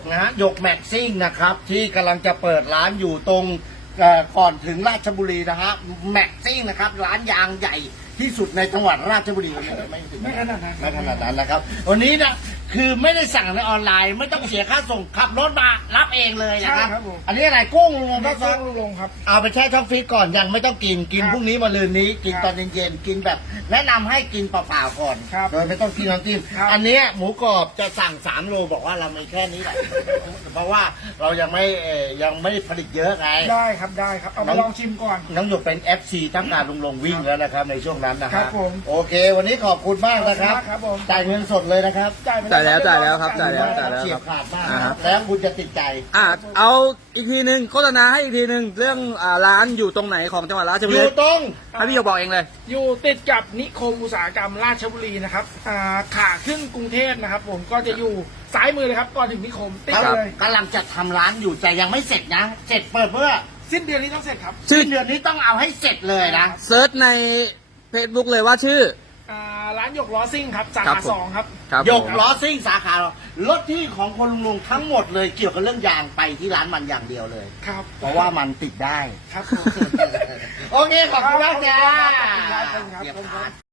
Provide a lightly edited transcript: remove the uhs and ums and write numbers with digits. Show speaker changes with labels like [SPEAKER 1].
[SPEAKER 1] นะฮะหยกแม็กซิ่งนะครับที่กำลังจะเปิดร้านอยู่ตรงก่อนถึงราชบุรีนะฮะแม็กซิ่งนะครับร้านยางใหญ่ที่สุดในจังหวัดราชบุรีไม่ขนาดนั้นนะครับวันนี้นะคือไม่ได้สั่งในออนไลน์ไม่ต้องเสียค่าส่งขับรถมารับเองเลยนะครับอันนี้อะไรกุ้งลุงลงครับเอาไปแช่ช่องฟรีซก่อนยังไม่ต้องกินพรุ่งนี้มะรืนนี้กินตอนเย็นๆกินแบบแนะนำให้กินเปล่าๆก่อนโดยไม่ต้องกินน้ำจิ้มอันนี้หมูกรอบจะสั่ง3 โลบอกว่าเรามีแค่นี้แหละเพราะว่าเรายังไม่ผลิตเยอะไง
[SPEAKER 2] ได้ครับเอามาลองชิมก่อน
[SPEAKER 1] น้องหยกเป็น FC ทั้งการลุงลงวิ่งแล้วนะครับในช่วงนั้นนะครับ โอเควันนี้ขอบคุณมากนะครับจ่ายเงินสดเลยนะครับ
[SPEAKER 3] จ่ายแล้วครับ
[SPEAKER 1] เฉียบขาดมากแล้วคุณจะติดใจ
[SPEAKER 3] เอาอีกทีหนึ่งโฆษณาให้อีกทีหนึ่งเรื่องร้านอยู่ตรงไหนของจังหวัดราชบุรี
[SPEAKER 1] อยู่ตรง
[SPEAKER 3] ให้พี่หยกบอกเองเลย
[SPEAKER 2] อยู่ติดกับนิคมอุตสาหกรรมราชบุรีนะครับขาขึ้นกรุงเทพนะครับผมก็จะอยู่ซ้ายมือเลยครับก่อนถึงนิคมติดเลย
[SPEAKER 1] กำลังจะทำร้านอยู่แต่ยังไม่เสร็จนะเสร็จเปิดเมื่อ
[SPEAKER 2] สิ้นเดือนนี้ต้องเสร็จครับ
[SPEAKER 1] สิ้นเดือนนี้ต้องเอาให้เสร็จเลยนะ
[SPEAKER 3] เซิร์ชใน Facebook เลยว่าชื่อ
[SPEAKER 2] ร้านหยกล้อซิ่งครับสาขา2ครับ
[SPEAKER 1] หยกล้อซิ่งสาขารถที่ของคนลุงทั้งหมดเลยเกี่ยวกับเรื่องยางไปที่ร้านมันอย่างเดียวเลย
[SPEAKER 2] ครับ
[SPEAKER 1] เพราะว่ามันติดได้
[SPEAKER 2] ครับ
[SPEAKER 1] โอเคขอบคุณมากจ้า